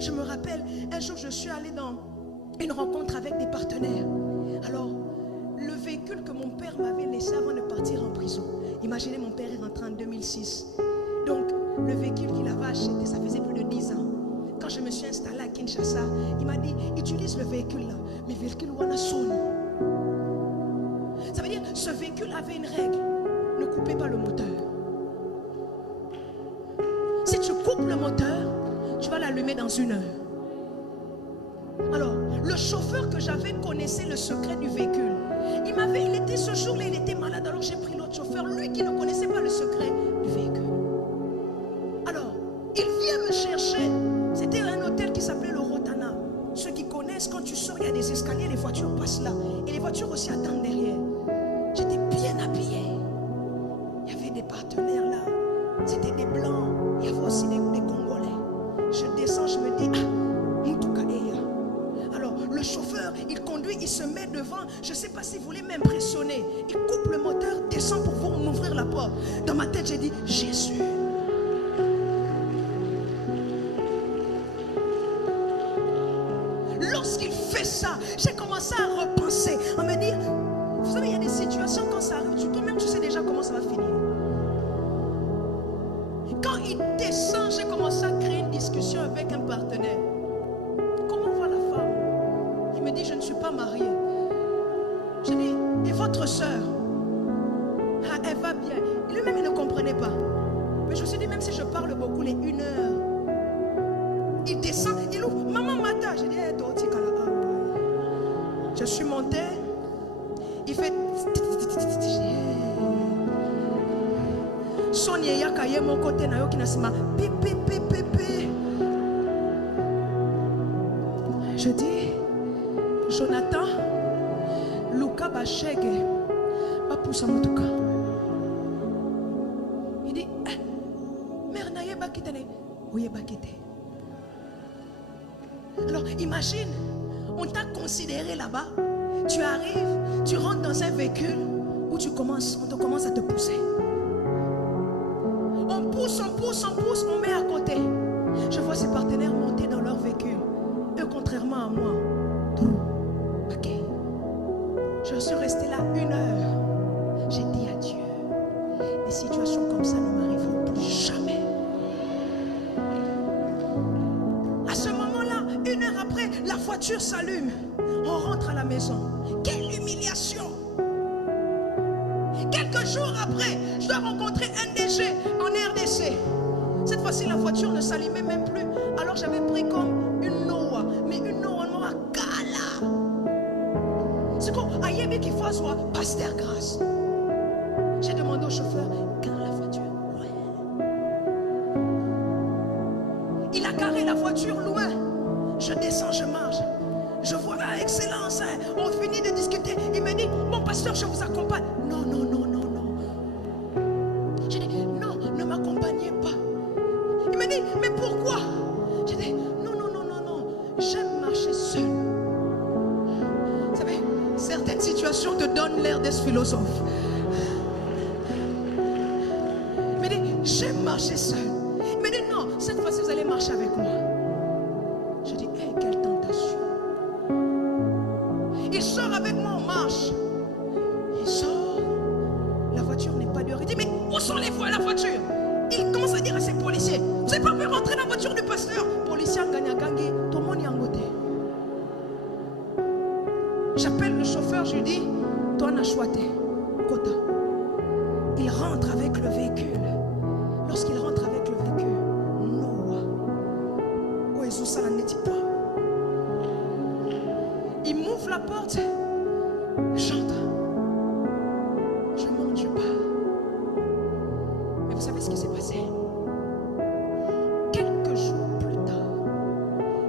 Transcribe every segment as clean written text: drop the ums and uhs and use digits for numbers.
Je me rappelle, un jour je suis allée dans une rencontre avec des partenaires. Alors, le véhicule que mon père m'avait laissé avant de partir en prison. Imaginez, mon père est rentré en 2006. Donc, le véhicule qu'il avait acheté, ça faisait plus de 10 ans. Quand je me suis installée à Kinshasa, il m'a dit, utilise le véhicule là. Mais le véhicule Wana Sony. Ça veut dire, ce véhicule avait une règle. Ne coupez pas le moteur. Si tu coupes le moteur, tu vas l'allumer dans 1 heure. Alors, le chauffeur que j'avais connaissait le secret du véhicule. Il était ce jour-là, il était malade. Alors j'ai pris l'autre chauffeur, lui qui ne connaissait pas le secret du véhicule. Alors, il vient me chercher. C'était un hôtel qui s'appelait le Rotana. Ceux qui connaissent, quand tu sors, il y a des escaliers, les voitures passent là. Et les voitures aussi attendent derrière. J'étais bien habillé. Il y avait des partenaires là. C'était des blancs. Il y avait aussi des Congolais. Je descends, je me dis, ah, Moutuka Eya. Alors, le chauffeur, il conduit, il se met devant. Je ne sais pas s'il voulait m'impressionner. Il coupe le moteur, descend pour m'ouvrir la porte. Dans ma tête, j'ai dit, Jésus. Lorsqu'il fait ça, j'ai commencé à repenser, à me dire, vous savez, il y a des situations quand ça arrive, toi-même tu sais déjà comment ça va finir. Quand il descend, j'ai commencé à créer une discussion avec un partenaire. Comment va la femme? Il me dit, je ne suis pas mariée. Je dis, et votre soeur? Ah, elle va bien. Et lui-même, il ne comprenait pas. Mais je me suis dit, même si je parle beaucoup, les 1 heure, il descend, il ouvre, maman Mata. J'ai dit, je suis montée. Il fait son yaka mon côté na yo qui n'a pas pipi. Je dis, Jonathan, Luka Bachege, Papoussa Moutuka. Il dit, mère na yeba kitane, ou yeba kite. Alors imagine, on t'a considéré là-bas, tu arrives, tu rentres dans un véhicule où on te commence à te pousser. On pousse, on met à côté. Je vois ses partenaires monter dans leur véhicule. Eux, contrairement à moi, ok. Je suis restée là 1 heure. J'ai dit à Dieu, des situations comme ça ne m'arriveront plus jamais. À ce moment-là, 1 heure après, la voiture s'allume. On rentre à la maison. Quelle humiliation! Quelques jours après, je dois rencontrer un DG en RDC. Cette fois-ci, la voiture ne s'allumait même plus. Alors j'avais pris comme une Noah, mais une Noah Gala. C'est comme Ayebi qui fasse Pasteur Grâce. J'ai demandé au chauffeur, gare la voiture loin. Il a garé la voiture loin. Je descends, je marche. Je vois, ah, excellence, hein. On finit de discuter. Il me dit, bon pasteur, je vous accompagne. Non. J'ai dit, non, ne m'accompagnez pas. Il me dit, mais pourquoi? J'ai dit, non. J'aime marcher seul. Vous savez, certaines situations te donnent l'air d'être philosophe. Il me dit, j'aime marcher seul. Il me dit, non, cette fois-ci, vous allez marcher avec moi. Je dis, hey, quelle tentation. Il sort avec moi, on marche. Il sort. La voiture n'est pas dehors. Il dit, mais où sont les voies, la voiture? Il commence à dire à ses policiers, vous n'avez pas pu rentrer dans la voiture du pasteur. Policier Ganyagangi, tout le monde est en côté. J'appelle le chauffeur, je lui dis, toi n'a choisi Kota. Il rentre avec le véhicule. Lorsqu'il rentre avec le véhicule, Noah, Oezoussa n'en est pas. Il m'ouvre la porte, j'entre. Je monte, je pars. Mais vous savez ce qui s'est passé? Quelques jours plus tard,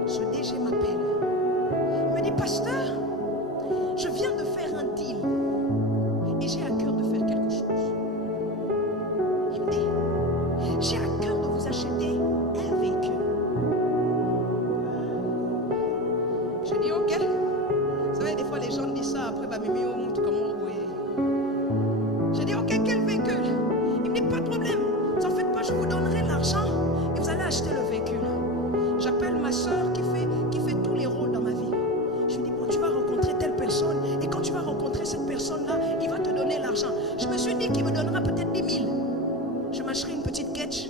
ce DG m'appelle. Il me dit, pasteur, je viens de faire un deal et j'ai à cœur de faire quelque chose. Il me dit, j'ai à cœur de vous acheter un véhicule. Je dis, ok. Vous savez, des fois les gens disent ça après, bah, Mimi, comment vous voyez. Je dis, ok, quel véhicule? Il me dit, pas de problème. Ne vous en faites pas, je vous donnerai l'argent et vous allez acheter le véhicule. J'appelle j'appelle ma soeur qui fait tous les rôles dans ma vie. Je lui dis, bon, tu vas rencontrer telle personne. Et quand tu vas rencontrer cette personne-là, il va te donner l'argent. Je me suis dit qu'il me donnera peut-être 10 000. Je m'achèterai une petite catch.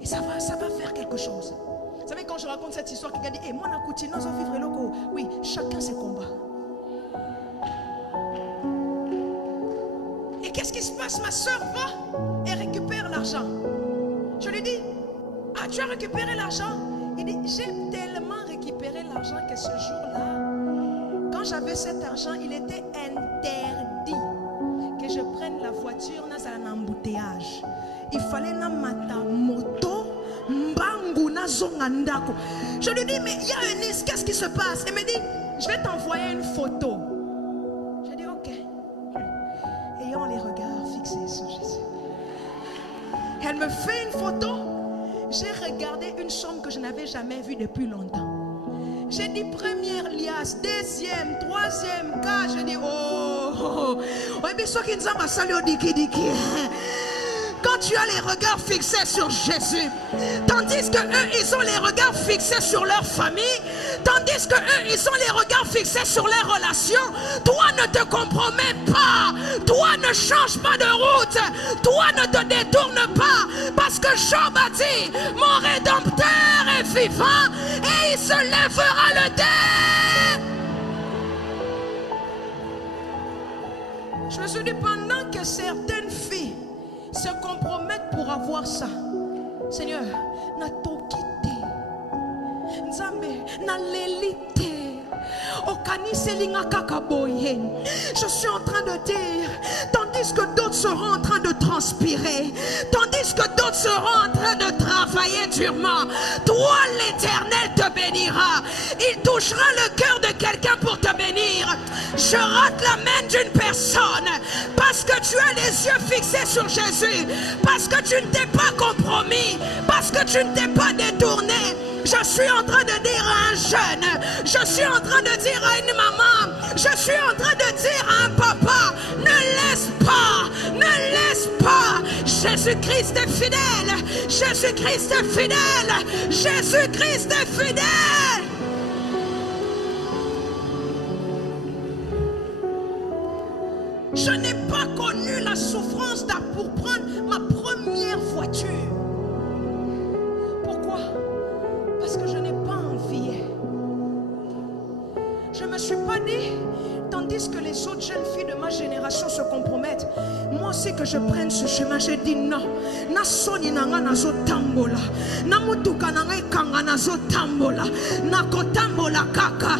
Et ça va faire quelque chose. Vous savez, quand je raconte cette histoire, quelqu'un dit, hey, moi, nous allons vivre loco. Oui, chacun ses combats. Et qu'est-ce qui se passe? Ma soeur va et récupère l'argent. Je lui dis, ah, tu as récupéré l'argent? Il dit, j'ai tellement récupéré l'argent que ce jour-là, quand j'avais cet argent, il était interdit que je prenne la voiture dans un embouteillage. Il fallait na mata moto, mbangu na zongandako. Je lui dis, mais il y a un is, qu'est-ce qui se passe? Il me dit, je vais t'envoyer une photo. Je dis, ok. Ayant les regards fixés sur Jésus. Elle me fait une photo. J'ai regardé une chambre que je n'avais jamais vue depuis longtemps. J'ai dit première liasse, deuxième, troisième, quart. Je dis oh. Quand tu as les regards fixés sur Jésus, tandis que eux ils ont les regards fixés sur leur famille, tandis que eux ils ont les regards fixés sur leurs relations, toi ne te compromets pas, toi ne change pas de route, toi ne te détourne pas, parce que Job a dit, mon Rédempteur est vivant et il se lèvera le dernier. Je me suis dit, pendant que certaines filles se compromettent pour avoir ça, Seigneur, na tokite, nzambe na lelite, je suis en train de dire, tandis que d'autres seront en train de transpirer, tandis que d'autres seront en train de travailler durement, toi l'Éternel te bénira. Il touchera le cœur de quelqu'un pour te bénir. Je rate la main d'une personne parce que tu as les yeux fixés sur Jésus, parce que tu ne t'es pas compromis, parce que tu ne t'es pas détourné. Je suis en train de dire à un jeune, je suis en train de dire à une maman, je suis en train de dire à un papa, ne laisse pas, Jésus-Christ est fidèle, Jésus-Christ est fidèle, Jésus-Christ est fidèle. Je n'ai pas connu la souffrance pour prendre ma première voiture. Pourquoi? Parce que je n'ai pas envie. Je ne me suis pas dit, tandis que les autres jeunes filles de ma génération se compromettent, moi aussi que je prenne ce chemin. J'ai dit non. Na soni nanga nazo tambola, na mutuka nanga ikanga nazo tambola, na kotambola kaka.